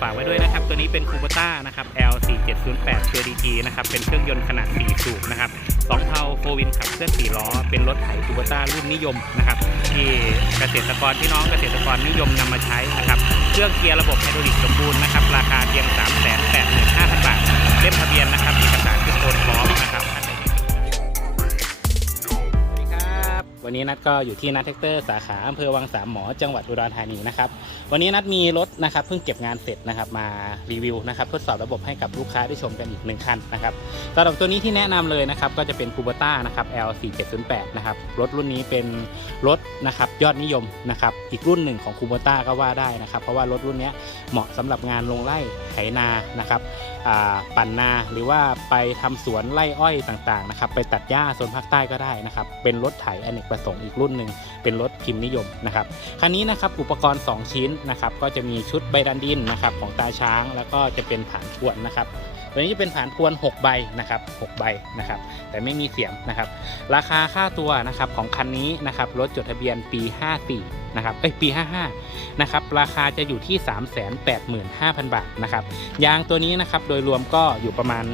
ฝากไว้ด้วยนะครับ ตัวนี้เป็นคูเบต้านะครับ L4708 KDT นะครับ เป็นเครื่องยนต์ขนาด 4 สูบนะครับ2เทาโฟวินขับเคลื่อน4ล้อ เป็นรถไถคูเบต้ารุ่นนิยมนะครับ ที่เกษตรกรพี่น้องเกษตรกรนิยมนำมาใช้นะครับ เครื่องเกียร์ระบบไฮดรอลิกสมบูรณ์นะครับ ราคาเพียง 385,000 บาท เล่มทะเบียนนะครับ วันนี้นัดก็อยู่ที่นัดแท็กเตอร์สาขาอำเภอวังสามหมอจังหวัดอุดรธานีนะครับวันนี้นัดมีรถนะครับเพิ่งเก็บงานเสร็จนะครับมารีวิวนะครับทดสอบระบบให้กับลูกค้าได้ชมกันอีกหนึ่งคันนะครับสำหรับตัวนี้ที่แนะนำเลยนะครับก็จะเป็น c u b a t a นะครับ L4708 นะครับรถรุ่นนี้เป็นรถนะครับยอดนิยมนะครับอีกรุ่นหนึ่งของ c u b a t a ก็ว่าได้นะครับเพราะว่ารถรุ่นนี้เหมาะสำหรับงานลงไร่ไถนานะครับ ปั่นนาหรือว่าไปทำสวนไร่อ้อยต่างๆนะครับไปตัดหญ้าโซนภาคใต้ก็ได้นะครับเป็นรถไถอเนกประสงค์อีกรุ่นหนึ่งเป็นรถพิมพ์นิยมนะครับคันนี้นะครับอุปกรณ์ 2 ชิ้นนะครับก็จะมีชุดใบดันดินนะครับของตาช้างแล้วก็จะเป็นผานพวนนะครับตัวนี้จะเป็นผานพวน 6 ใบนะครับ6ใบนะครับแต่ไม่มีเสียมนะครับราคาค่าตัวนะครับของคันนี้นะครับรถจดทะเบียนปี 54 นะครับเอ้ยปี 55 นะครับ ราคาจะอยู่ที่ 385,000 บาทนะครับ ยางตัวนี้นะครับโดยรวมก็อยู่ประมาณ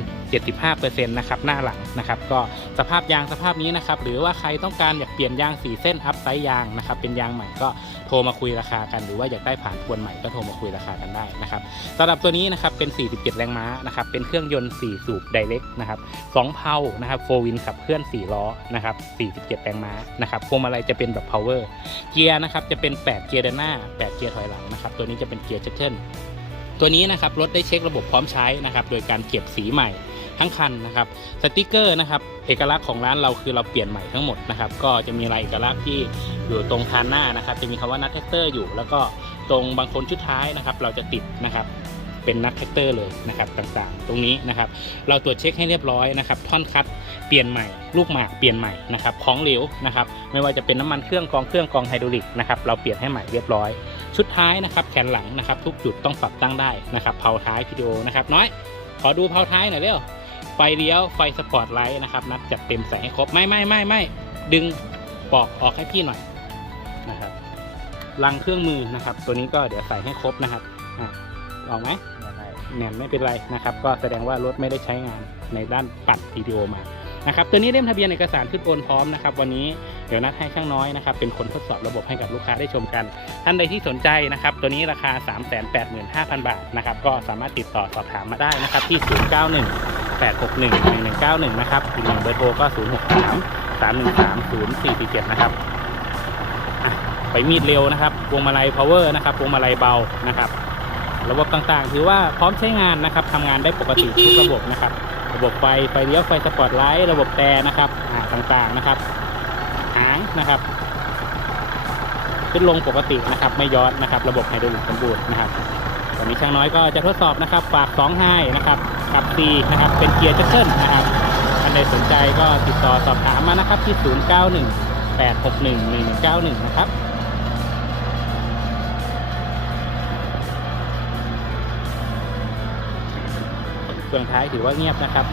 75%นะครับหน้าหลังนะครับ ก็สภาพยางสภาพนี้นะครับ หรือว่าใครต้องการอยากเปลี่ยนยางสีเส้นอัพไซด์ยางนะครับ เป็นยางใหม่ก็โทรมาคุยราคากัน หรือว่าอยากได้ผ่านทวนใหม่ก็โทรมาคุยราคากันได้นะครับสำหรับตัวนี้นะครับเป็น 47 แรงม้านะครับ เป็นเครื่องยนต์ 4 สูบไดเ c กนะครับ2เพานะครับโฟวินขับเคลื่อน 4 ล้อนะครับ47 แรงม้านะครับพวงมาลัยจะเป็นแบบ power เกียร์นะครับจะเป็น 8 เกียร์ด้านหน้า 8 เกียร์ถอยหลังนะครับ ตัวนี้จะเป็นเกียร์เช t เทิลตัวนี้นะครับรถได้เช็คระบบพร้อมใช้นะครับ โดยการเก็บสีใหม่ทั้งคันนะครับ สติกเกอร์นะครับ เอกลักษณ์ของร้านเราคือเราเปลี่ยนใหม่ทั้งหมดนะครับ ก็จะมีลายเอกลักษณ์ที่อยู่ตรงคานหน้านะครับ จะมีคำว่านัทแท็กเตอร์อยู่ แล้วก็ตรงบางคนชุดท้ายนะครับ เราจะติดนะครับ เป็นนัทแท็กเตอร์เลยนะครับต่างๆ ตรงนี้นะครับ เราตรวจเช็คให้เรียบร้อยนะครับท่อนคัดเปลี่ยนใหม่ ลูกหมากเปลี่ยนใหม่นะครับของเหลวนะครับ ไม่ว่าจะเป็นน้ำมันเครื่องกองเครื่องกองไฮดรอลิกนะครับเราเปลี่ยนให้ใหม่เรียบร้อย ชุดท้ายนะครับ แขนหลังนะครับ ทุกจุดต้องปรับตั้งได้นะครับเผาท้ายพีดีโอนะครับน้อย ขอดูเผาท้ายหน่อยเร็วไฟเลี้ยวไฟสปอร์ตไลท์นะครับนัดจัดเต็มใส่ให้ครบไม่ไม่ไม่ไม่ดึงปอกออกให้พี่หน่อยนะครับลังเครื่องมือนะครับ ตัวนี้ก็เดี๋ยวใส่ให้ครบนะครับ อะออกไหมเนี่ยไม่เป็นไรนะครับ ก็แสดงว่ารถไม่ได้ใช้งานในด้านปัดวิดีโอมานะครับตัวนี้เล่มทะเบียนเอกสารขึ้นโอนพร้อมนะครับวันนี้เดี๋ยวนัดให้ช่างน้อยนะครับเป็นคนทดสอบระบบให้กับลูกค้าได้ชมกัน ท่านใดที่สนใจนะครับตัวนี้ราคา 385,000 บาทนะครับก็สามารถติดต่อสอบถามมาได้นะครับที่ 091 861 1191 นะครับอีกหนึ่งเบอร์โทรก็ 063 313 0447 นะครับอะไปมีดเร็วนะครับพวงมาลัย power นะครับพวงมาลัยเบานะครับ ระบบต่างๆ ถือว่าพร้อมใช้งานนะครับทำงานได้ปกติทุกระบบนะครับ ระบบไฟไฟเลี้ยวไฟสปอตไลท์ระบบแต่นะครับอ่าต่างๆนะครับ หางนะครับขึ้นลงปกตินะครับไม่ย้อนนะครับ ระบบไฮดรอลิกสมบูรณ์นะครับตอนนี้ช่างน้อยก็จะทดสอบนะครับฝาก2ไฮนะครับกับ C นะครับเป็นเกียร์จักเกิลนะครับท่านใดสนใจก็ติดต่อสอบถามมานะครับที่ 091 861 1191 นะครับ เครื่องท้ายถือว่าเงียบนะครับ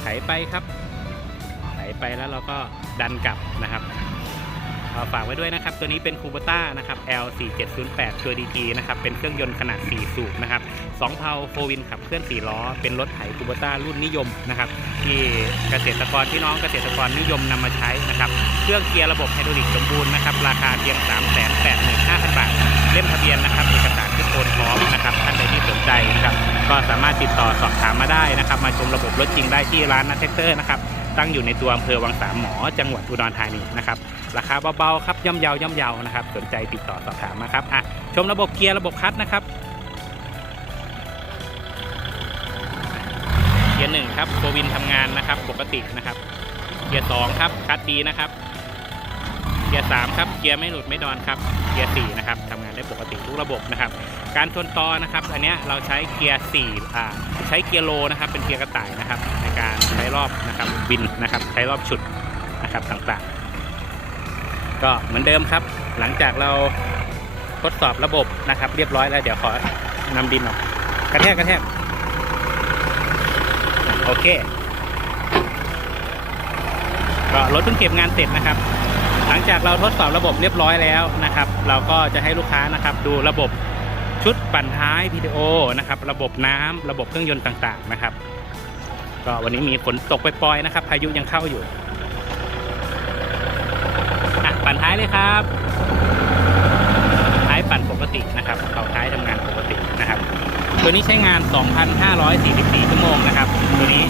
ไถไปครับไถไปแล้วเราก็ดันกลับนะครับเอาฝากไว้ด้วยนะครับ ตัวนี้เป็นคูเบต้านะครับ L4708 ตัว DT นะครับ เป็นเครื่องยนต์ขนาด 4 สูบนะครับ 2เพาโฟวินขับเคลื่อน4ล้อ เป็นรถไถคูเบต้ารุ่นนิยมนะครับที่เกษตรกรพี่น้องเกษตรกรนิยมนำมาใช้นะครับเครื่องเกียร์ระบบไฮดรอลิกสมบูรณ์นะครับราคาเพียง 385,000 บาท เล่มทะเบียนนะครับเอกสารขึ้นโอนพร้อมนะครับท่านใดที่สนใจนะครับก็สามารถติดต่อสอบถามมาได้นะครับมาชมระบบรถจริงได้ที่ร้านนัทเทคเตอร์นะครับตั้งอยู่ในตัวอำเภอวังสามหมอจังหวัดอุดรธานีนะครับราคาเบาๆครับย่อมเยาย่อมเยานะครับสนใจติดต่อสอบถามมาครับอะชมระบบเกียร์ระบบคลัตช์นะครับ กียร์หนึ่งครับโฟวินทำงานนะครับ ปกตินะครับ เกียร์สองครับคลัตช์ดีนะครับ เกียร์สามครับเกียร์ไม่หลุดไม่ดอนครับเกียร์สี่นะครับทำงานได้ปกติทุกระบบนะครับ การชนตอนะครับ อันเนี้ยเราใช้เกียร์สี่อ่าใช้เกียร์โลนะครับ เป็นเกียร์กระต่ายนะครับ ในการใช้รอบนะครับบินนะครับ ใช้รอบฉุดนะครับต่างๆ ก็เหมือนเดิมครับ หลังจากเราทดสอบระบบนะครับ เรียบร้อยแล้วเดี๋ยวขอนำดินออกกระแทกกระแทก โอเค ก็รถเพิ่งเก็บงานเสร็จนะครับ หลังจากเราทดสอบระบบเรียบร้อยแล้วนะครับ เราก็จะให้ลูกค้านะครับ ดูระบบชุดปั่นท้ายพีดีโอนะครับ ระบบน้ำระบบเครื่องยนต์ต่างๆนะครับ ก็วันนี้มีฝนตกปล่อยๆนะครับ พายุยังเข้าอยู่อะปั่นท้ายเลยครับท้ายปั่นปกตินะครับเขาท้ายทำงานปกตินะครับ ตัวนี้ใช้งาน 2,544 ชั่วโมงนะครับ ตัวนี้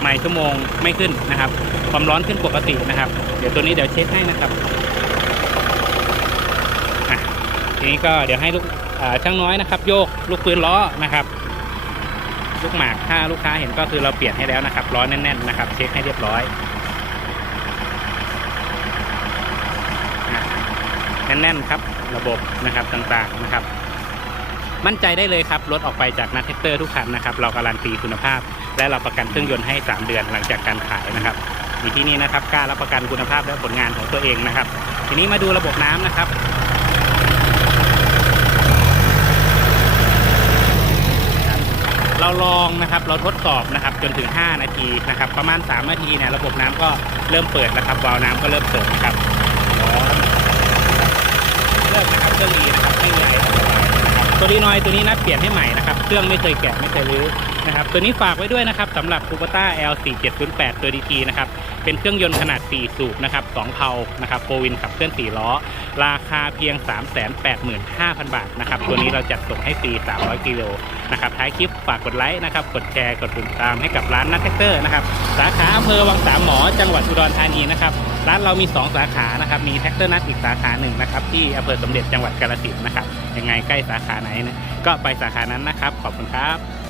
ไม่ชั่วโมงไม่ขึ้นนะครับ ความร้อนขึ้นปกตินะครับ เดี๋ยวตัวนี้เดี๋ยวเช็คให้นะครับอะทีนี้ก็เดี๋ยวให้ลูกช่างน้อยนะครับ โยกลูกปืนล้อนะครับ ลูกหมากถ้าลูกค้าเห็นก็คือเราเปลี่ยนให้แล้วนะครับล้อแน่นๆนะครับ เช็คให้เรียบร้อยอะแน่นๆครับระบบนะครับต่างๆนะครับ มั่นใจได้เลยครับรถออกไปจากนัทเทคเตอร์ทุกคันนะครับ เราการันตีคุณภาพ และเราประกันเครื่องยนต์ให้ 3 เดือนหลังจากการขายนะครับ มีที่นี่นะครับกล้ารับประกันคุณภาพและผลงานของตัวเองนะครับ ทีนี้มาดูระบบน้ำนะครับเราลองนะครับเราทดสอบนะครับจนถึง 5 นาทีนะครับ ประมาณ 3 นาทีเนี่ยระบบน้ำก็เริ่มเปิดแล้วครับวาล์วน้ำก็เริ่มเปิดนะครับร้อนเริ่มนะครับเครื่องดีนะครับไม่มีไออันตรายนะครับตัวดีนอยตัวนี้นัดเปลี่ยนให้ใหม่นะครับ เครื่องไม่เคยแกะไม่เคยรื้อ นะครับตัวนี้ฝากไว้ด้วยนะครับสำหรับ k u b a t a L4708 ตัว DT นะครับเป็นเครื่องยนต์ขนาด 4 สูบนะครับ2เพานะครับโฟวินขับเคลื่อน 4 ล้อ ราคาเพียง 385,000 บาทนะครับตัวนี้เราจัดส่งให้ฟรี 300 กิโลนะครับท้ายคลิปฝากกดไลค์นะครับกดแชร์กดติดตามให้กับร้านนัทแท็กเตอร์นะครับสาขาอำเภอวังสามหมอจังหวัดอุดรธานีนะครับร้านเรามี 2 สาขานะครับมีแท็กเตอร์นัทอีกสาขาหนึ่งนะครับที่อำเภอสมเด็จจังหวัดกาฬสินธุ์นะครับยังไงใกล้สาขาไหนนี่ยก็ไปสาขานั้นนะครับขอบคุณครับ